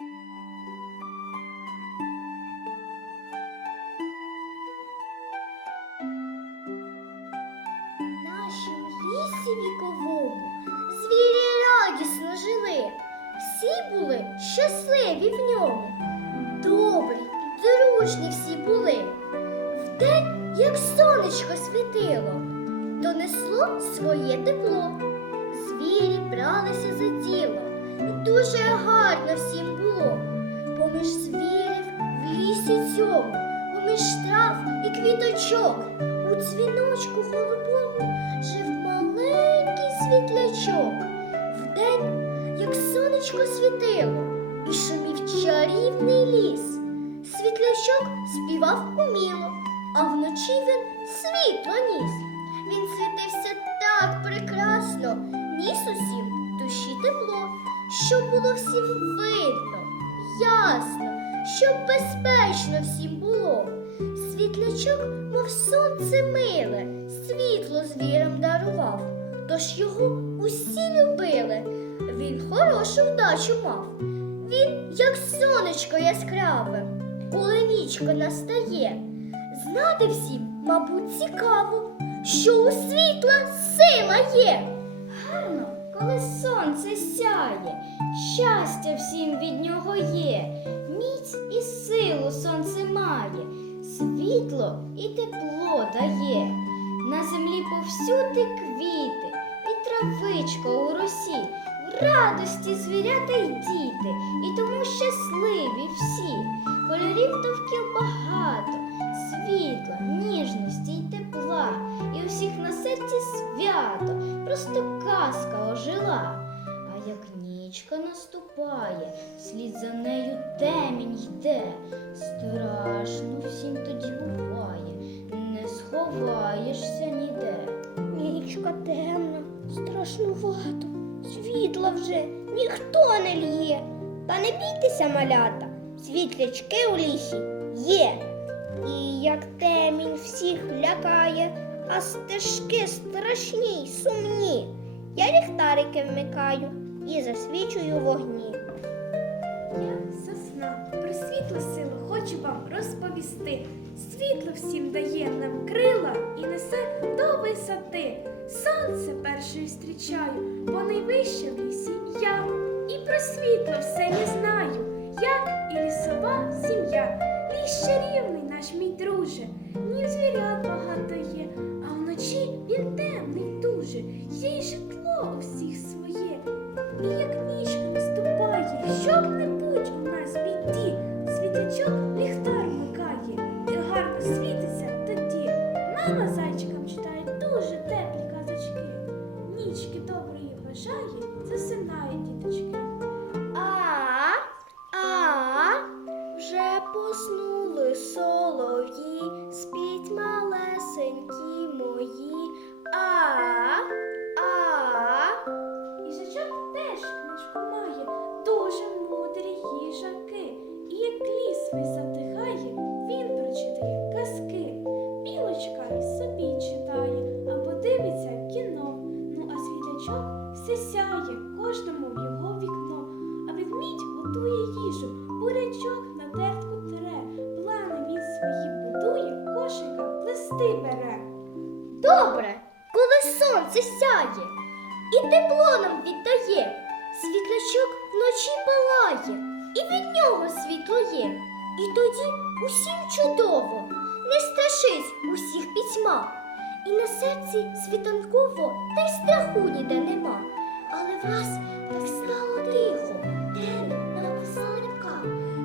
В нашім лісі віковому звірі радісно жили. Всі були щасливі в ньому. Добрі і дружні всі були. Вдень, як сонечко світило, донесло своє тепло. Звірі бралися за діло, і дуже гарно всім було. Поміж звірів в лісі цьому, поміж трав і квіточок, у дзвіночку голубому жив маленький світлячок. Вдень, як сонечко світило, і шумів чарівний ліс. Світлячок співав уміло, а вночі він світло ніс. Він світився так прекрасно, ніс усім душі тепло, щоб було всім видно, ясно, щоб безпечно всім було. Світлячок, мов сонце миле, світло звірам дарував, тож його усі любили. Він хорошу вдачу мав. Він, як сонечко яскраве, коли нічка настає. Знати всім, мабуть, цікаво, що у світла сила є. Гарно, коли сонце сяє, щастя всім від нього є, міць і силу сонце має, світло і тепло дає. На землі повсюди квіти і травичка у росі, в радості звірята й діти, і тому щасливі всі. Кольорів довкіл багато, світла, ніжності й тепла, у всіх на серці свято, просто казка ожила. А як нічка наступає, слід за нею темінь йде, страшно всім тоді буває, не сховаєшся ніде. Нічка темна, страшнувато, світла вже ніхто не лє. Та не бійтеся, малята, світлячки у лісі є. І як темінь всіх лякає, а стежки страшні й сумні. Я ліхтарики вмикаю і засвічую вогні. Я сосна, про світло силу хочу вам розповісти. Світло всім дає нам крила і несе до висоти. Сонце першою зустрічаю, бо найвище в лісі я. І про світло все не знаю, як і лісова сім'я. Ліс чарівний наш мій друже, ні звірят багато є, вночі він темний дуже, є й житло у всіх своє. І як ніч наступає, щоб не сонце сяє і тепло нам віддає, світлячок вночі палає, і від нього світло є. І тоді усім чудово, не страшись усіх пітьма. І на серці світанково та й страху ніде нема. Але враз так стало тихо, темно написала рібка.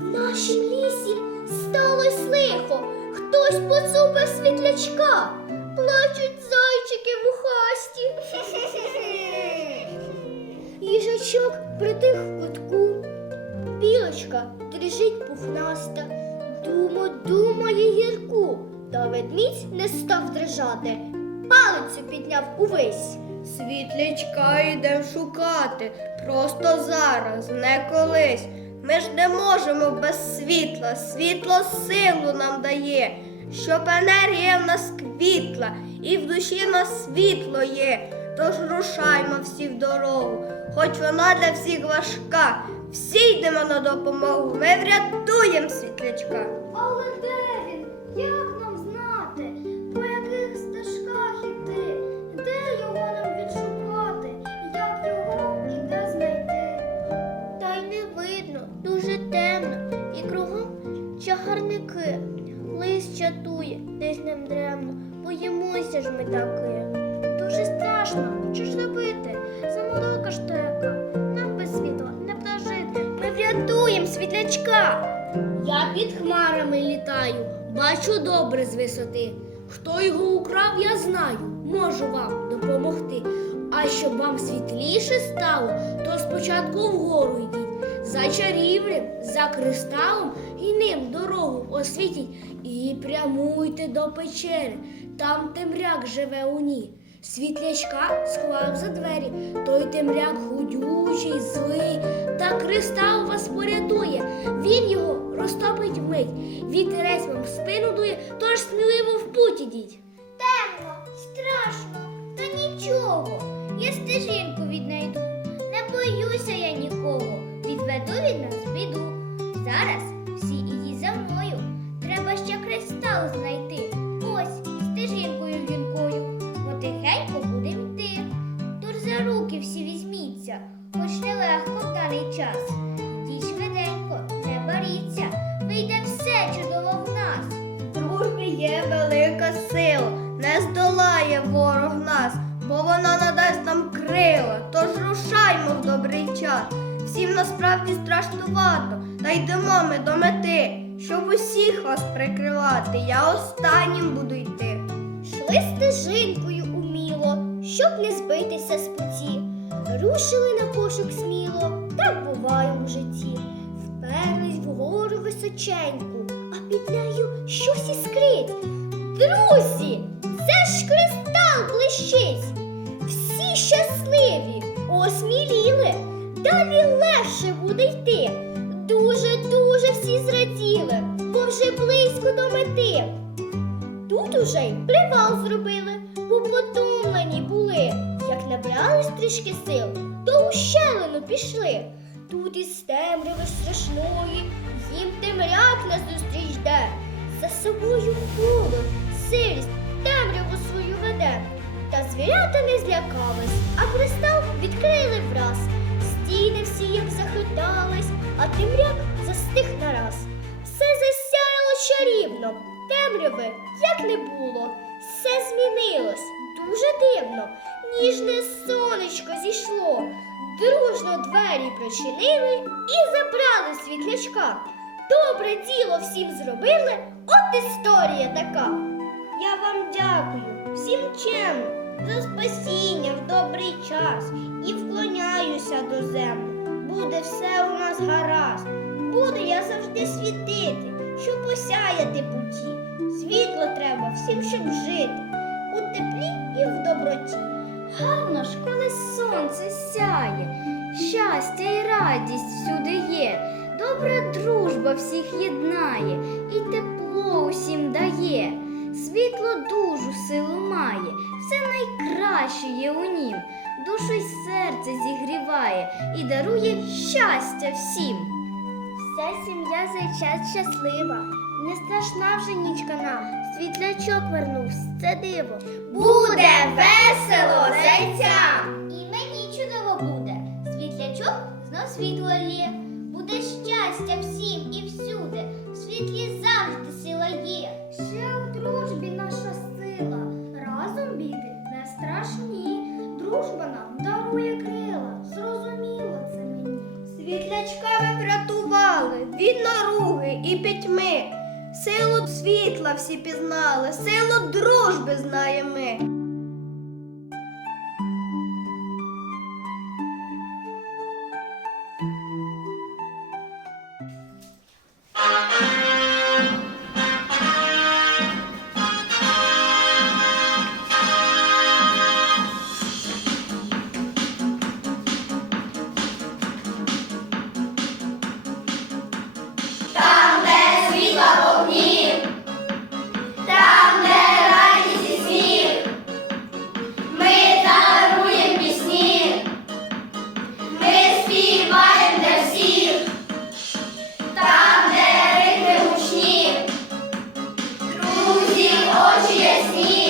В нашім лісі сталось лихо, хтось поцупив світлячка. Притих в кутку. Білочка дрижить пухнаста. Думо думає гірку. Та ведмідь не став дрижати. Палицю підняв увесь. Світлячка йдем шукати просто зараз, не колись. Ми ж не можемо без світла, світло силу нам дає, щоб енергія в нас квітла, і в душі нас світло є. Тож рушаймо всі в дорогу, хоч вона для всіх важка. Всі йдемо на допомогу. Ми врятуємо світлячка. Але де він? Як нам знати? По яких стежках іти? Де його нам відшукати? Як його і де знайти? Та й не видно, дуже темно, і кругом чагарники. Лис чатує, десь ним дремно. Боїмося ж ми таки. Я під хмарами літаю, бачу добре з висоти. Хто його украв, я знаю, можу вам допомогти. А щоб вам світліше стало, то спочатку вгору йдіть. За чарівним, за кристалом і ним дорогу освітіть і прямуйте до печери. Там темряк живе у ній. Світлячка сховав за двері, той темряк худючий, злий, та кристал вас порятує. Він його розтопить вмить. Вітерець вам спину дує, тож сміливо в путь ідіть. Темно, страшно, та нічого. Я стежинку віднайду. Не боюся я нікого. Відведу від нас біду. Зараз не боріться, вийде все чудово в нас. В дружбі є велика сила, не здолає ворог нас, бо вона надасть нам крила, тож рушаймо в добрий час. Всім насправді страшнувато, та йдемо ми до мети, щоб усіх вас прикривати. Я останнім буду йти. Шли стежинкою уміло, щоб не збитися з путі. Рушили на пошук сміло, так буває у житті. Вперлись вгору височеньку, а під нею щось іскрить. Друзі, це ж кристал блищить. Всі щасливі, осміліли, далі легше буде йти. Дуже-дуже всі зраділи, бо вже близько до мети. Тут уже й привал зробили, бо потомлені були. Як набрались трішки сил, то у щелину пішли. Тут із темряви страшної їм темряк назустріч йде. За собою холод, сирість, темряву свою веде. Та звірята не злякались, а кристал відкрили враз. Стіни всі як захитались, а темряк застиг нараз. Все засяяло чарівно, темряви як не було. Все змінилось дуже дивно. Ніжне сонечко зійшло. Дружно двері прочинили і забрали світлячка. Добре діло всім зробили, от історія така. Я вам дякую всім чемно за спасіння в добрий час і вклоняюся до землі. Буде все у нас гаразд. Буду я завжди світити, щоб осяяти путі. Світло треба всім, щоб жити у теплі і в доброті. Гарно ж, коли сонце сяє, щастя і радість всюди є, добра дружба всіх єднає і тепло усім дає, світло душу силу має, все найкраще є у нім, душу й серце зігріває і дарує щастя всім. Вся сім'я зайчас щаслива. Не страшна вже нічка нам. Світлячок вернувся, це диво. Буде весело зайцям! І мені чудово буде. Світлячок знов світло лє. Буде щастя всім і всюди. В світлі завжди сила є. Ще у дружбі наша світла всі пізнали, силу дружби знаємо ми. Yes, yes.